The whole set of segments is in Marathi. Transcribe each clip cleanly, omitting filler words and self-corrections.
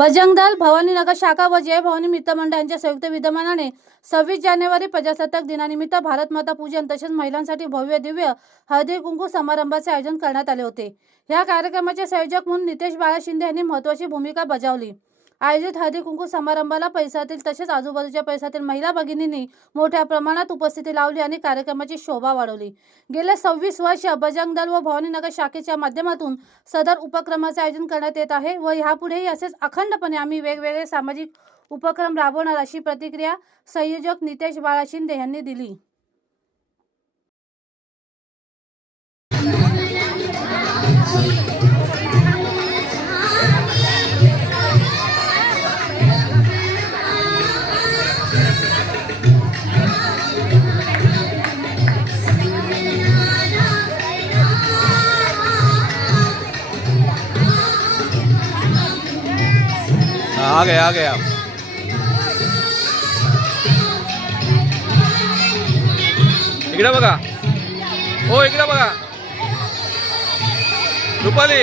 बजरंग दल भवानीनगर शाखा व जय भवानी मित्र मंडळ यांच्या संयुक्त विद्यमानाने 26 जानेवारी प्रजासत्ताक दिनानिमित्त भारत माता पूजन तसेच महिलांसाठी भव्य दिव्य हळदी कुंकू समारंभाचे आयोजन करण्यात आले होते। या कार्यक्रमाचे संयोजक म्हणून नितेश बाळा शिंदे यांनी महत्त्वाची भूमिका बजावली। आयोजित हळदी कुंकू समारंभाला परिसरातील तसेच आजूबाजूच्या परिसरातील महिला भगिनींनी मोठ्या प्रमाणात उपस्थिती लावली आणि कार्यक्रमाची शोभा वाढवली। गेल्या 26 वर्ष बजरंग दल व भवानीनगर शाखेच्या माध्यमातून सदर उपक्रमाचे आयोजन करण्यात येत आहे व यापुढेही असेच अखंडपणे आम्ही वेगवेगळे सामाजिक उपक्रम राबवणार अशी प्रतिक्रिया संयोजक नितेश बाळा शिंदे यांनी दिली। आ गया इकडे बघा, हो इकडे बघा रुपाली।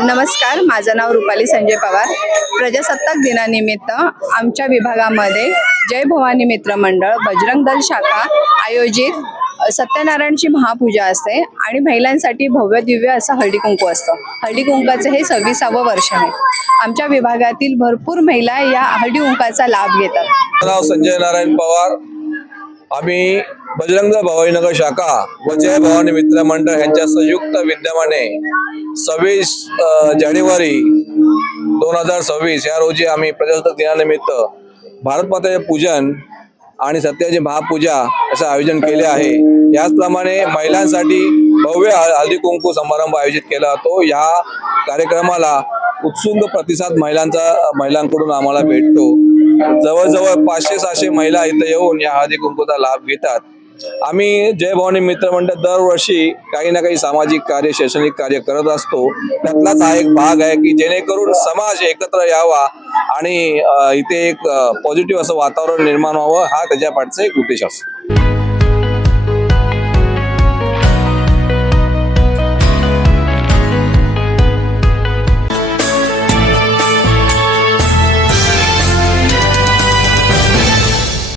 नमस्कार, माझं नाव रुपाली संजय पवार. प्रजासत्ताक दिनानिमित्त आमच्या विभागामध्ये जय भवानी मित्र मंडळ बजरंग दल शाखा आयोजित सत्यनारायणची महापूजा असते आणि महिलांसाठी भव्य दिव्य असं हळदी कुंकू असतं. हळदी कुंकाचं हे 26वे वर्ष आहे. आमच्या विभागातील भरपूर महिला या हळदी कुंकाचा लाभ घेतात. माझं नाव संजय नारायण पवार. आम्ही बजरंग भवानी नगर शाखा व जय भवानी मित्र मंडळ यांच्या संयुक्त विद्यमाने 26 जानेवारी 2026 या रोजी आम्ही प्रजासत्ताक दिनानिमित्त भारत मातेचे पूजन आणि सत्याची महापूजा असं आयोजन केले आहे. याचप्रमाणे महिलांसाठी भव्य हळदी कुंकू समारंभ आयोजित केला जातो. या कार्यक्रमाला उत्सुक प्रतिसाद महिलांकडून आम्हाला भेटतो. जवळजवळ 500-600 महिला इथे येऊन या हळदी कुंकूचा लाभ घेतात. आम्ही जय भवानी मित्र मंडळ दरवर्षी काही ना काही सामाजिक कार्य, शैक्षणिक कार्य करत असतो. त्यातलाच हा एक भाग आहे की जेणेकरून समाज एकत्र यावा आणि इथे एक पॉझिटिव्ह असं वातावरण निर्माण व्हावं, हा त्याच्या पाठचा एक उद्देश असतो.